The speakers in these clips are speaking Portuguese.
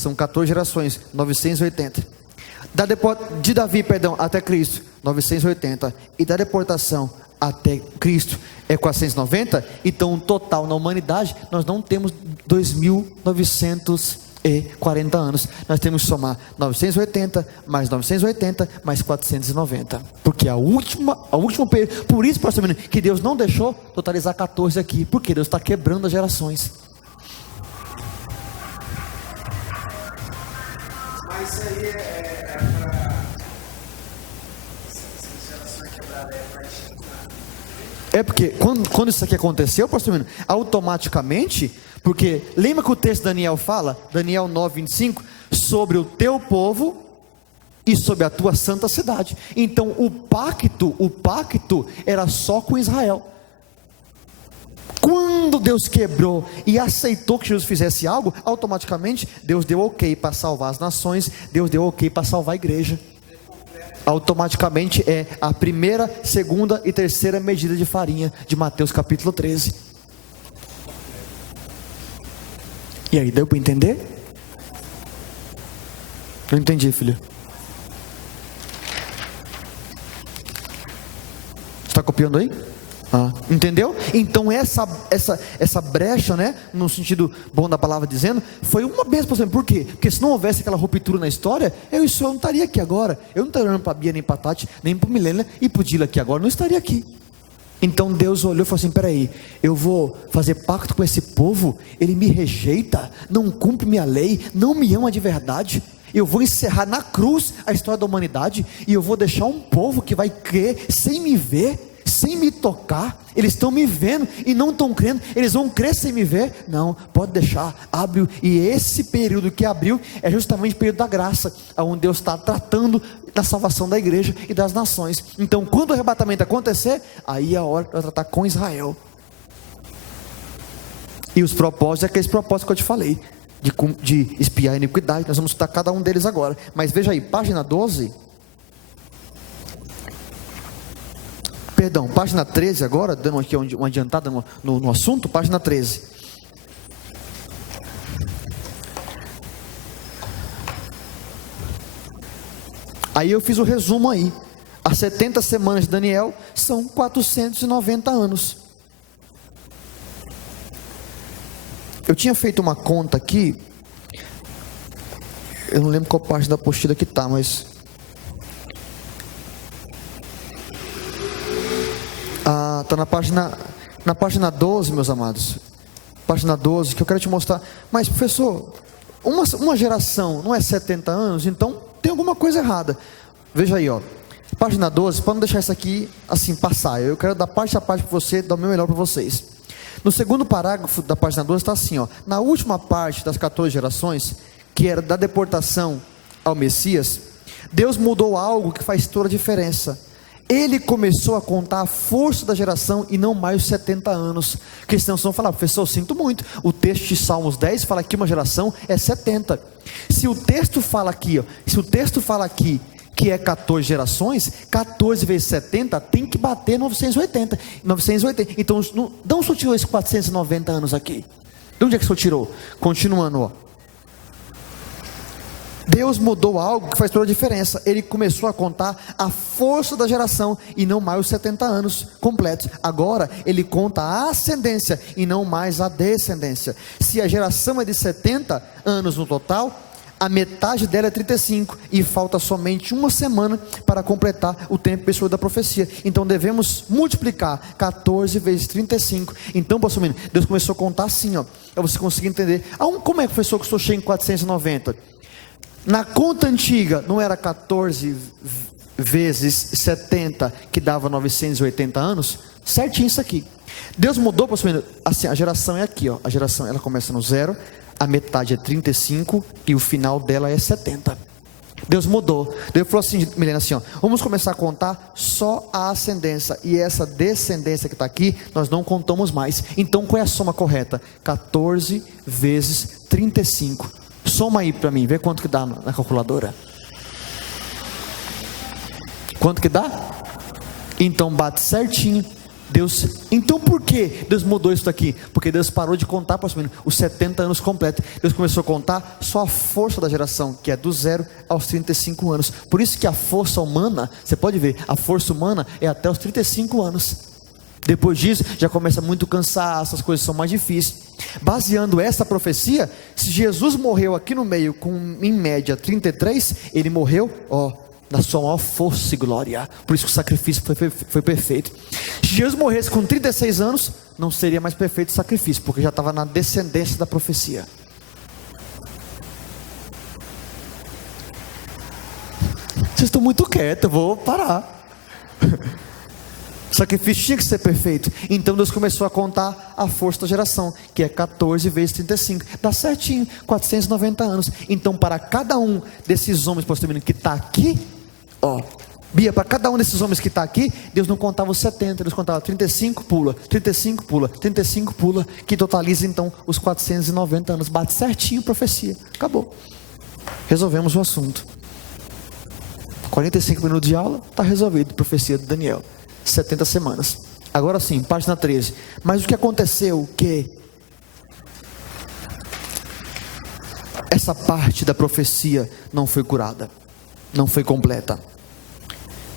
são 14 gerações, 980. De Davi, até Cristo, 980. E da deportação até Cristo é 490. Então, o total na humanidade, nós não temos 2.940 anos. Nós temos que somar 980 mais 980 mais 490. Porque a última período. Por isso, pastor menino, que Deus não deixou totalizar 14 aqui. Porque Deus está quebrando as gerações. Mas isso aí é para. É porque quando isso aqui aconteceu, pastor menino, automaticamente, porque lembra que o texto de Daniel fala, Daniel 9:25, sobre o teu povo e sobre a tua santa cidade. Então o pacto era só com Israel. Quando Deus quebrou e aceitou que Jesus fizesse algo, automaticamente Deus deu ok para salvar as nações, Deus deu ok para salvar a igreja. Automaticamente é a primeira, segunda e terceira medida de farinha de Mateus capítulo 13. E aí, deu para entender? Não entendi, filho. Está copiando aí? Entendeu? Então essa brecha, né, no sentido bom da palavra dizendo, foi uma bênção, por exemplo. Por quê? Porque se não houvesse aquela ruptura na história, eu não estaria aqui agora. Eu não estaria olhando para a Bia, nem para a Tati, nem para o Milena e para o Dila aqui agora, não estaria aqui. Então Deus olhou e falou assim: peraí, eu vou fazer pacto com esse povo, ele me rejeita, não cumpre minha lei, não me ama de verdade. Eu vou encerrar na cruz a história da humanidade, e eu vou deixar um povo que vai crer sem me ver, sem me tocar. Eles estão me vendo e não estão crendo. Eles vão crer sem me ver? Não, pode deixar, abre. E esse período que abriu é justamente o período da graça, onde Deus está tratando da salvação da igreja e das nações. Então quando o arrebatamento acontecer, aí é a hora para tratar com Israel. E os propósitos é aqueles propósitos que eu te falei, de espiar a iniquidade. Nós vamos estudar cada um deles agora. Mas veja aí, página 12. Perdão, página 13 agora, dando aqui uma adiantada no assunto, página 13. Aí eu fiz o resumo aí. As 70 semanas de Daniel são 490 anos. Eu tinha feito uma conta aqui, eu não lembro qual parte da apostila que está, mas... está na página 12, meus amados. Página 12, que eu quero te mostrar. Mas, professor, uma geração não é 70 anos, então tem alguma coisa errada. Veja aí, ó. Página 12, para não deixar isso aqui assim passar, eu quero dar parte a parte para você, dar o meu melhor para vocês. No segundo parágrafo da página 12 está assim, ó: na última parte das 14 gerações, que era da deportação ao Messias, Deus mudou algo que faz toda a diferença. Ele começou a contar a força da geração e não mais os 70 anos. Porque senão vocês vão falar: professor, eu sinto muito, o texto de Salmos 10 fala que uma geração é 70. Se o texto fala aqui, que é 14 gerações, 14 vezes 70 tem que bater 980. Então, de onde o senhor tirou esses 490 anos aqui? De onde é que o senhor tirou? Continuando, ó. Deus mudou algo que faz toda a diferença. Ele começou a contar a força da geração e não mais os 70 anos completos. Agora ele conta a ascendência e não mais a descendência. Se a geração é de 70 anos no total, a metade dela é 35 e falta somente uma semana para completar o tempo pessoal da profecia. Então devemos multiplicar 14 vezes 35. Então, pastor menino, Deus começou a contar assim, ó, para você conseguir entender. Como é que professor que eu estou cheio em 490? Na conta antiga, não era 14 vezes 70 que dava 980 anos? Certinho isso aqui. Deus mudou, pastor, assim, a geração é aqui, ó. A geração, ela começa no 0, a metade é 35 e o final dela é 70. Deus mudou. Deus falou assim, Milena, assim, ó: vamos começar a contar só a ascendência, e essa descendência que está aqui, nós não contamos mais. Então qual é a soma correta? 14 vezes 35. Soma aí para mim, vê quanto que dá na calculadora. Quanto que dá? Então bate certinho Deus, então por que Deus mudou isso daqui? Porque Deus parou de contar aproximadamente os 70 anos completos. Deus começou a contar só a força da geração, que é do 0 aos 35 anos. Por isso que a força humana, você pode ver, a força humana é até os 35 anos. Depois disso, já começa muito cansaço, as coisas são mais difíceis. Baseando essa profecia, se Jesus morreu aqui no meio com em média 33, ele morreu, na sua maior força e glória. Por isso que o sacrifício foi perfeito. Se Jesus morresse com 36 anos, não seria mais perfeito o sacrifício, porque já estava na descendência da profecia. Vocês estão muito quietos, eu vou parar. O sacrifício tinha que ser perfeito. Então Deus começou a contar a força da geração, que é 14 vezes 35, dá certinho, 490 anos. Então para cada um desses homens que está aqui, Bia, para cada um desses homens que está aqui, Deus não contava os 70, Deus contava 35 pula, 35 pula, 35 pula, que totaliza então os 490 anos, bate certinho a profecia, acabou, resolvemos o assunto. 45 minutos de aula, está resolvido, profecia de Daniel, 70 semanas. Agora sim, página 13, mas o que aconteceu? O que? Essa parte da profecia não foi curada, não foi completa.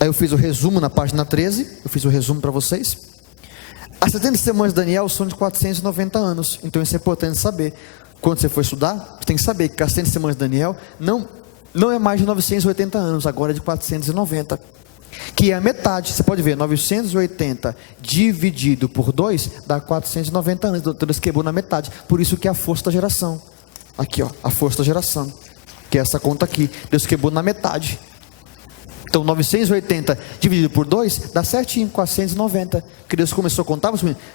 Aí eu fiz o resumo na página 13, eu fiz o resumo para vocês. As 70 semanas de Daniel são de 490 anos, então isso é importante saber. Quando você for estudar, você tem que saber que as 70 semanas de Daniel não é mais de 980 anos, agora é de 490, que é a metade. Você pode ver, 980 dividido por 2 dá 490 anos, então Deus quebrou na metade, por isso que é a força da geração. Aqui a força da geração, que é essa conta aqui, Deus quebrou na metade. Então 980 dividido por 2 dá certinho, 490, que Deus começou a contar,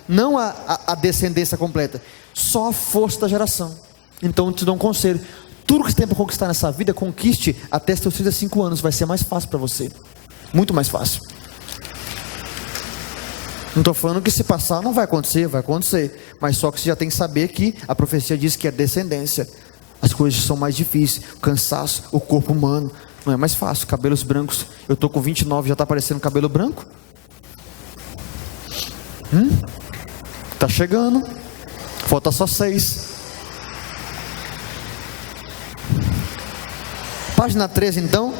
não a descendência completa, só a força da geração. Então eu te dou um conselho, tudo que você tem para conquistar nessa vida, conquiste até seus 35 anos, vai ser mais fácil para você, muito mais fácil. Não estou falando que se passar não vai acontecer, mas só que você já tem que saber que a profecia diz que é descendência, as coisas são mais difíceis, o cansaço, o corpo humano, não é mais fácil, cabelos brancos, eu estou com 29, já está aparecendo cabelo branco? Está chegando, falta só 6. Página 13 então,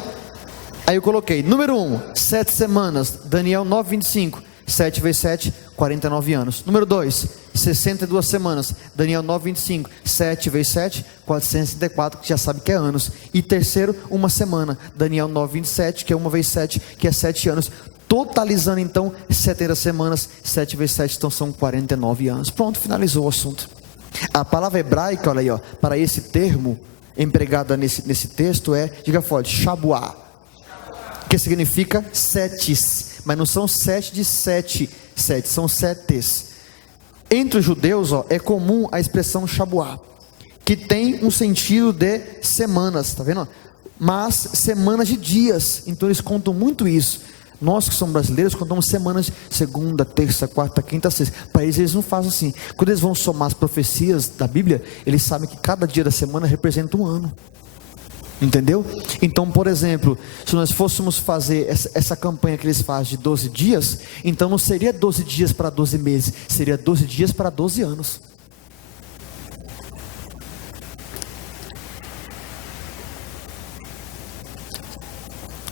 aí eu coloquei, número 1, 7 semanas, Daniel 9:25, 7 vezes 7, 49 anos. Número 2, 62 semanas, Daniel 9:25, 7 vezes 7, 464, que já sabe que é anos. E terceiro, uma semana, Daniel 9:27, que é 1 vezes 7, que é 7 anos. Totalizando então 70 semanas, 7 vezes 7, então são 49 anos. Pronto, finalizou o assunto. A palavra hebraica, olha aí, para esse termo empregada nesse texto é, diga forte, shabuá, que significa setes, mas não são 7 de 7, são setes. Entre os judeus, é comum a expressão shabuá, que tem um sentido de semanas, tá vendo? Mas semanas de dias, então eles contam muito isso. Nós que somos brasileiros contamos semanas de segunda, terça, quarta, quinta, sexta. Para eles não fazem assim. Quando eles vão somar as profecias da Bíblia, eles sabem que cada dia da semana representa um ano. Entendeu? Então, por exemplo, se nós fôssemos fazer essa campanha que eles fazem de 12 dias, então não seria 12 dias para 12 meses, seria 12 dias para 12 anos.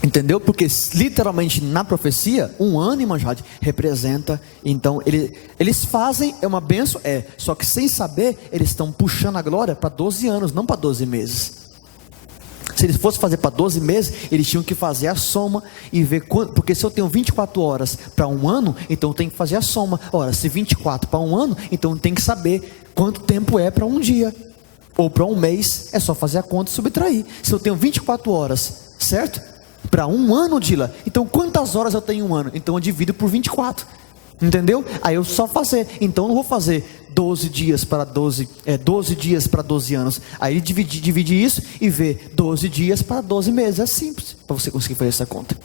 Entendeu? Porque literalmente na profecia, um ano, irmã Jade, representa, então eles fazem, é uma benção, só que sem saber, eles estão puxando a glória para 12 anos, não para 12 meses. Se eles fossem fazer para 12 meses, eles tinham que fazer a soma e ver quanto, porque se eu tenho 24 horas para um ano, então tem que fazer a soma. Ora, se 24 para um ano, então tem que saber quanto tempo é para um dia, ou para um mês, é só fazer a conta e subtrair. Se eu tenho 24 horas, certo? Para um ano, Dila, então quantas horas eu tenho em um ano? Então eu divido por 24, entendeu? Aí eu só fazer, então eu não vou fazer 12 dias para 12 dias para 12 anos. Aí ele divide isso e vê 12 dias para 12 meses, é simples, para você conseguir fazer essa conta.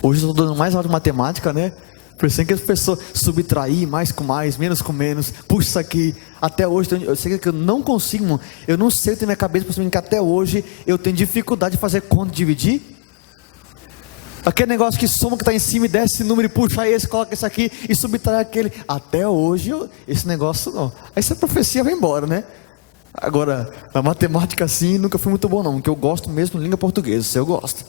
Hoje eu estou dando mais aula de matemática, né? Pensando que as pessoas subtrair mais com mais, menos com menos, puxa isso aqui, até hoje, eu sei que eu não consigo, eu não sei, eu tenho minha cabeça, que até hoje eu tenho dificuldade de fazer conta, dividir. Aquele negócio que soma que está em cima e desce esse número e puxa esse, coloca esse aqui e subtrai aquele. Até hoje, esse negócio não. Aí essa profecia vai embora, né? Agora, na matemática assim, nunca fui muito bom não, porque eu gosto mesmo de língua portuguesa, isso eu gosto.